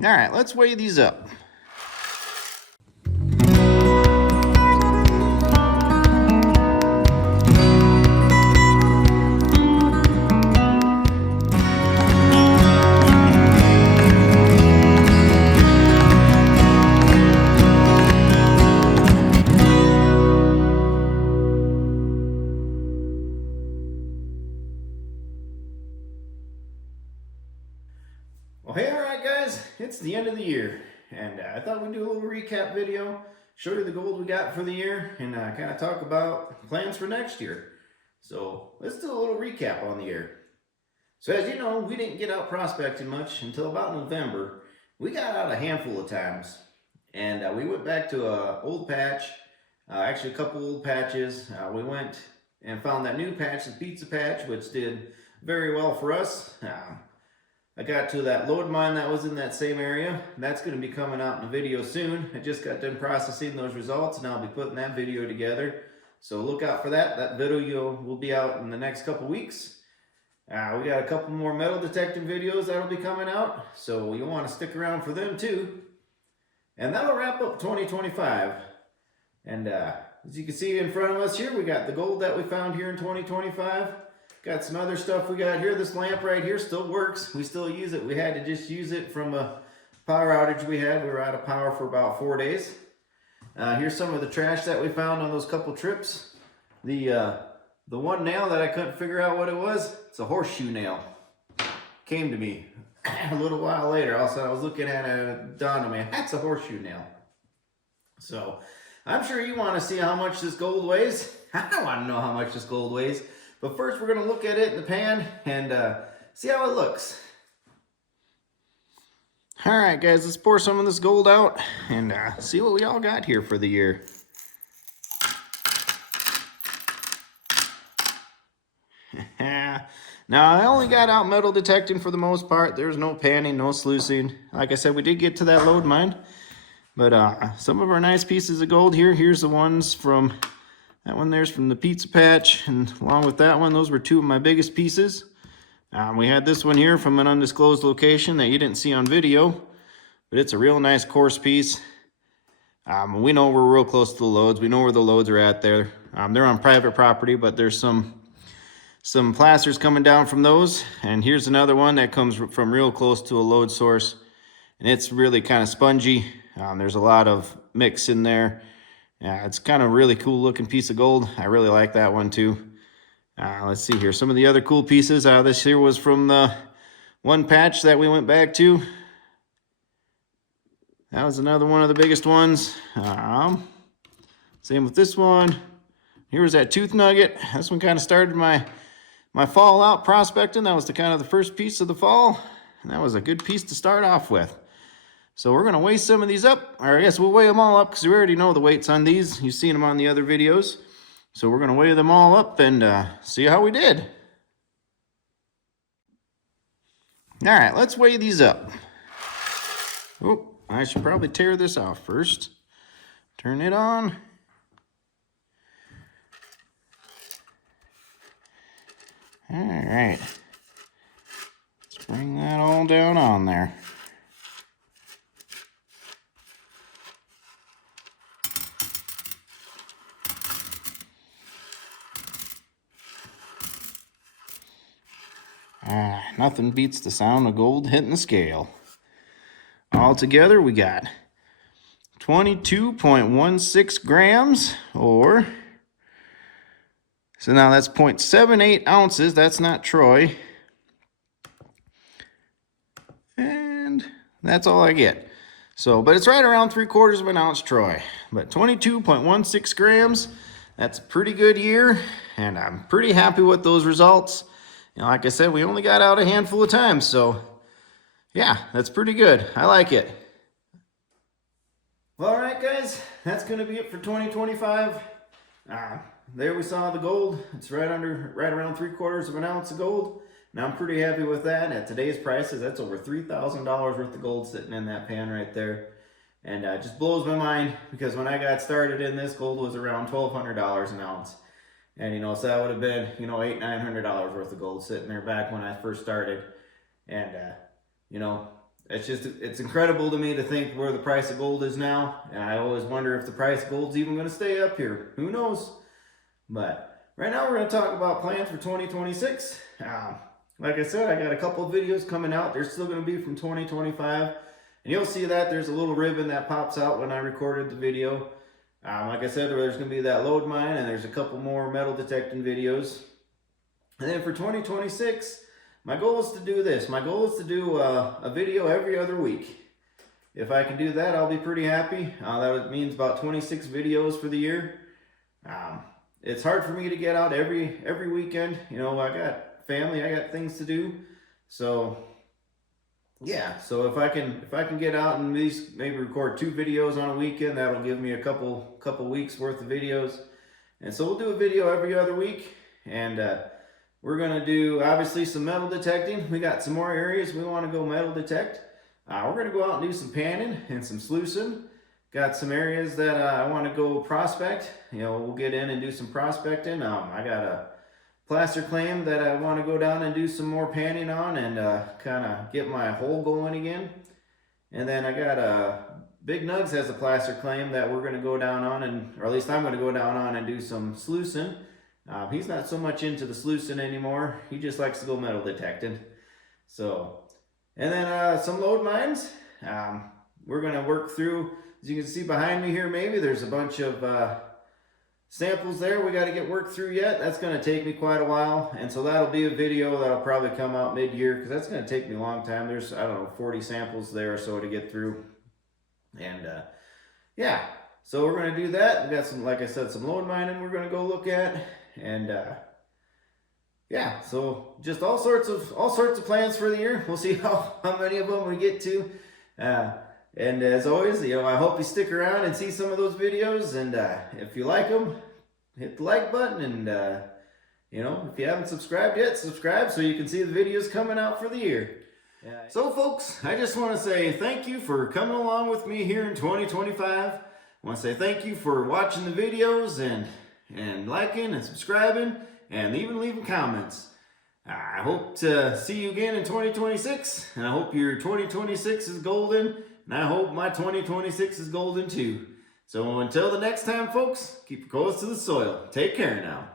All right, let's weigh these up. Well, hey, all right, guys, it's the end of the year, and I thought we'd do a little recap video, show you the gold we got for the year, and kind of talk about plans for next year. So let's do a little recap on the year. So as you know, we didn't get out prospecting much until about November. We got out a handful of times, and we went back to an old patch, actually a couple old patches. We went and found that new patch, the pizza patch, which did very well for us. I got to that load mine that was in that same area. That's going to be coming out in a video soon. I just got done processing those results, and I'll be putting that video together. So look out for that. That video will be out in the next couple weeks. We got a couple more metal detecting videos that'll be coming out, so you'll want to stick around for them too. And that'll wrap up 2025. And as you can see in front of us here, we got the gold that we found here in 2025. Got some other stuff we got here. This lamp right here still works. We still use it. We had to just use it from a power outage we had. We were out of power for about 4 days. Here's some of the trash that we found on those couple trips. The one nail that I couldn't figure out what it was, it's a horseshoe nail. Came to me a little while later. Also, I was looking at it, dawned on me, that's a horseshoe nail. So I'm sure you want to see how much this gold weighs. I want to know how much this gold weighs. But first, we're going to look at it in the pan and see how it looks. All right, guys, let's pour some of this gold out and see what we all got here for the year. Now, I only got out metal detecting for the most part. There's no panning, no sluicing. Like I said, we did get to that load mine. But some of our nice pieces of gold here. Here's the ones from... That one there's from the pizza patch, and along with that one, those were two of my biggest pieces. We had this one here from an undisclosed location that you didn't see on video, but it's a real nice coarse piece. We know we're real close to the loads. We know where the loads are at there. They're on private property, but there's some plasters coming down from those. And here's another one that comes from real close to a load source, and it's really kind of spongy. There's a lot of mix in there. Yeah, it's kind of a really cool looking piece of gold. I really like that one too. Let's see here. Some of the other cool pieces. This here was from the one patch that we went back to. That was another one of the biggest ones. Same with this one. Here was that tooth nugget. This one kind of started my fall out prospecting. That was the kind of the first piece of the fall. And that was a good piece to start off with. So we're going to weigh some of these up, or I guess we'll weigh them all up because we already know the weights on these. You've seen them on the other videos. So we're going to weigh them all up and see how we did. All right, let's weigh these up. Oh, I should probably tear this off first. Turn it on. All right. Let's bring that all down on there. Nothing beats the sound of gold hitting the scale. Altogether, we got 22.16 grams, or, so now that's 0.78 ounces. That's not troy. And that's all I get. So, but it's right around 3/4 of an ounce troy. But 22.16 grams, that's a pretty good year, and I'm pretty happy with those results. You know, like I said, we only got out a handful of times, so yeah, that's pretty good. I like it. Well, all right, guys, that's going to be it for 2025. There we saw the gold. It's right around 3/4 of an ounce of gold, and I'm pretty happy with that. At today's prices, that's over $3,000 worth of gold sitting in that pan right there. And it just blows my mind because when I got started in this, gold was around $1,200 an ounce. And, you know, so that would have been, you know, $800–900 worth of gold sitting there back when I first started. And, you know, it's incredible to me to think where the price of gold is now. And I always wonder if the price of gold's even going to stay up here. Who knows? But right now we're going to talk about plans for 2026. Like I said, I got a couple of videos coming out. They're still going to be from 2025. And you'll see that there's a little ribbon that pops out when I recorded the video. Like I said, there's going to be that load mine, and there's a couple more metal detecting videos. And then for 2026, my goal is to do this. My goal is to do a video every other week. If I can do that, I'll be pretty happy. That means about 26 videos for the year. It's hard for me to get out every weekend. You know, I got family, I got things to do. So yeah, so if I can get out and at least maybe record 2 videos on a weekend, that'll give me a couple weeks worth of videos. And so we'll do a video every other week, and we're gonna do obviously some metal detecting. We got some more areas we want to go metal detect. We're gonna go out and do some panning and some sluicing. Got some areas that I want to go prospect. You know, we'll get in and do some prospecting. I got a placer claim that I want to go down and do some more panning on and kind of get my hole going again. And then I got Big Nugs has a placer claim that we're going to go down on, or at least I'm going to go down on and do some sluicing. He's not so much into the sluicing anymore. He just likes to go metal detecting. So, and then some load mines. We're going to work through, as you can see behind me here, maybe there's a bunch of samples there we got to get worked through yet. That's going to take me quite a while, and so that'll be a video that'll probably come out mid-year, because that's going to take me a long time. There's, I don't know, 40 samples there or so to get through. And yeah, so we're going to do that. We got some, like I said, some load mining we're going to go look at. And yeah, so just all sorts of plans for the year. We'll see how many of them we get to. And as always, you know, I hope you stick around and see some of those videos. And if you like them, hit the like button. And you know, if you haven't subscribed yet, subscribe so you can see the videos coming out for the year. So folks, I just want to say thank you for coming along with me here in 2025. I want to say thank you for watching the videos and liking and subscribing and even leaving comments. I hope to see you again in 2026, and I hope your 2026 is golden, and I hope my 2026 is golden too. So until the next time, folks, keep your close to the soil. Take care now.